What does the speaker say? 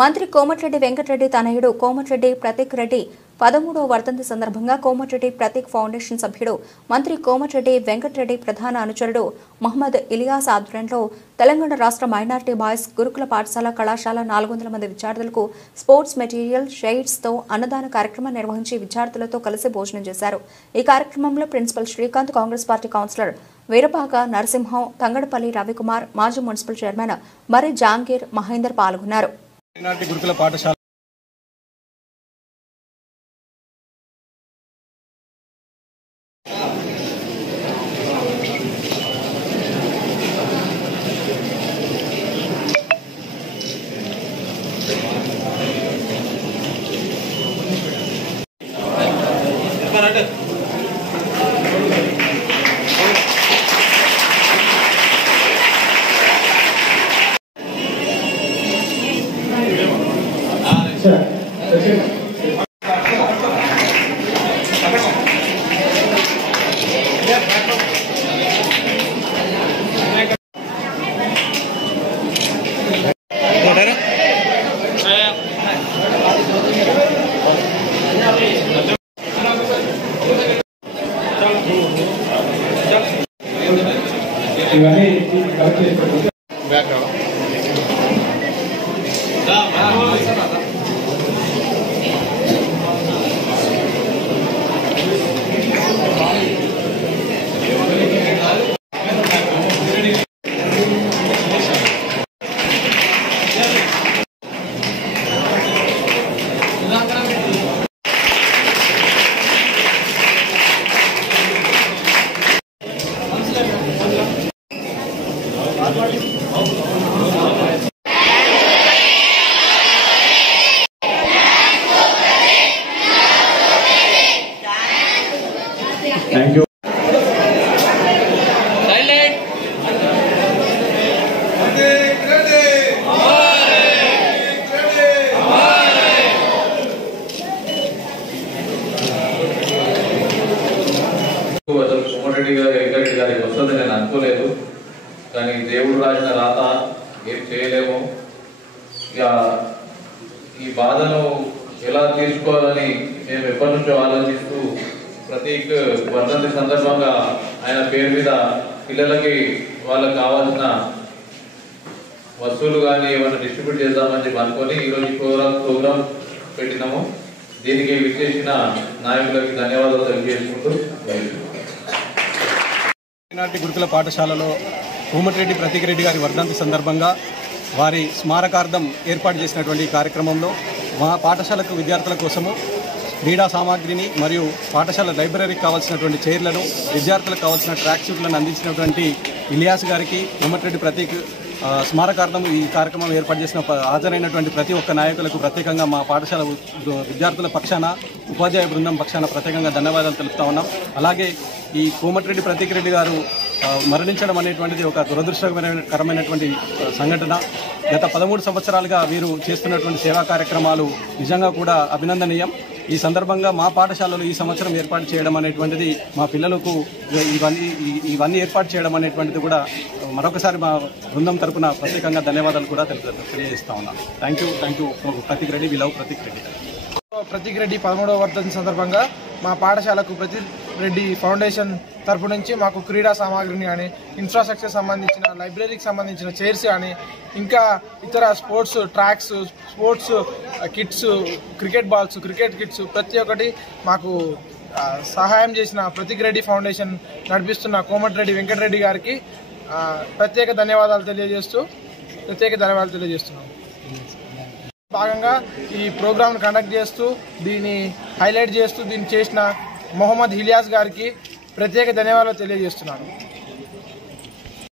మంత్రి కోమటిరెడ్డి వెంకటరెడ్డి తనయుడు కోమటిరెడ్డి ప్రతీక్ రెడ్డి 13వ వర్ధంతి సందర్భంగా కోమటిరెడ్డి ప్రతీక్ ఫౌండేషన్ సభ్యుడు మంత్రి కోమటిరెడ్డి వెంకటరెడ్డి ప్రధాన అనుచరుడు మహమ్మద్ ఇలియాస్ ఆధ్వర్యంలో తెలంగాణ రాష్ట్ర మైనారిటీ బాయ్స్ గురుకుల పాఠశాల కళాశాల 400 మంది విద్యార్థులకు స్పోర్ట్స్ మెటీరియల్ షైట్స్ తో అన్నదాన కార్యక్రమం నిర్వహించి విద్యార్థులతో కలిసి భోజనం చేశారు. ఈ కార్యక్రమంలో principal Srikanth, Congress party councillor Veerapaka Narasimham, Tangadapalli Ravikumar, మాజీ మున్సిపల్ చైర్మన్ మరి జాంగీర్, మహేందర్ పాల్గొన్నారు. గురుకుల పాఠశాల Thank you. కోమటిరెడ్డి గారికి వస్తుంది నేను అనుకోలేదు, కానీ దేవుడు రాసిన రాత ఏం చేయలేము. ఇక ఈ బాధను ఎలా తీర్చుకోవాలని మేము ఎప్పటి నుంచో ఆలోచిస్తూ ప్రతీక్ వర్ధంతి సందర్భంగా ఆయన పేరు మీద పిల్లలకి వాళ్ళకి కావాల్సిన వస్తువులు కానీ ఏమైనా డిస్ట్రిబ్యూట్ చేద్దామని చెప్పి అనుకొని ఈరోజు ప్రోగ్రామ్ పెట్టినాము. దీనికి విచ్చేసిన నాయకులకి ధన్యవాదాలు తెలియజేసుకుంటూ గురుకుల పాఠశాలలో కోమటిరెడ్డి ప్రతీక్ రెడ్డి గారి వర్ధంతి సందర్భంగా వారి స్మారకార్థం ఏర్పాటు చేసినటువంటి కార్యక్రమంలో మా పాఠశాలకు విద్యార్థుల కోసము క్రీడా సామాగ్రిని మరియు పాఠశాల లైబ్రరీకి కావాల్సినటువంటి చైర్లను, విద్యార్థులకు కావాల్సిన ట్రాక్ సూట్లను అందించినటువంటి ఇలియాస్ గారికి, కోమటిరెడ్డి ప్రతీక్ స్మారకార్థం ఈ కార్యక్రమం ఏర్పాటు చేసిన హాజరైనటువంటి ప్రతి ఒక్క నాయకులకు ప్రత్యేకంగా మా పాఠశాల విద్యార్థుల పక్షాన, ఉపాధ్యాయ బృందం పక్షాన ప్రత్యేకంగా ధన్యవాదాలు తెలుపుతా ఉన్నాం. అలాగే ఈ కోమటిరెడ్డి ప్రతీక్ రెడ్డి గారు మరణించడం అనేటువంటిది ఒక దురదృష్టకరమైనటువంటి సంఘటన. గత 13 సంవత్సరాలుగా వీరు చేస్తున్నటువంటి సేవా కార్యక్రమాలు నిజంగా కూడా అభినందనీయం. ఈ సందర్భంగా మా పాఠశాలలో ఈ సంవత్సరం ఏర్పాటు చేయడం అనేటువంటిది, మా పిల్లలకు ఇవన్నీ ఏర్పాటు చేయడం అనేటువంటిది కూడా మరొకసారి మా బృందం తరఫున ప్రత్యేకంగా ధన్యవాదాలు కూడా తెలియజేస్తా ఉన్నాం. Thank you Prateek Reddy. We love Prateek Reddy. Prateek Reddy 13వ వర్ధంతి సందర్భంగా మా పాఠశాలకు ప్రతీక్ రెడ్డి ఫౌండేషన్ తరపు నుంచి మాకు క్రీడా సామాగ్రిని కానీ, ఇన్ఫ్రాస్ట్రక్చర్ సంబంధించిన, లైబ్రరీకి సంబంధించిన చైర్స్ కానీ, ఇంకా ఇతర sports tracks, sports kits, cricket balls, cricket kits ప్రతి ఒక్కటి మాకు సహాయం చేసిన ప్రతీక్ రెడ్డి ఫౌండేషన్ నడిపిస్తున్న కోమటిరెడ్డి వెంకటరెడ్డి గారికి ప్రత్యేక ధన్యవాదాలు తెలియజేస్తున్నాం. భాగంగా ఈ ప్రోగ్రామ్ను కండక్ట్ చేస్తూ, దీన్ని హైలైట్ చేస్తూ, దీన్ని చేసిన మొహమ్మద్ ఇలియాస్ గారికి ప్రత్యేక ధన్యవాదాలు తెలియజేస్తున్నాను.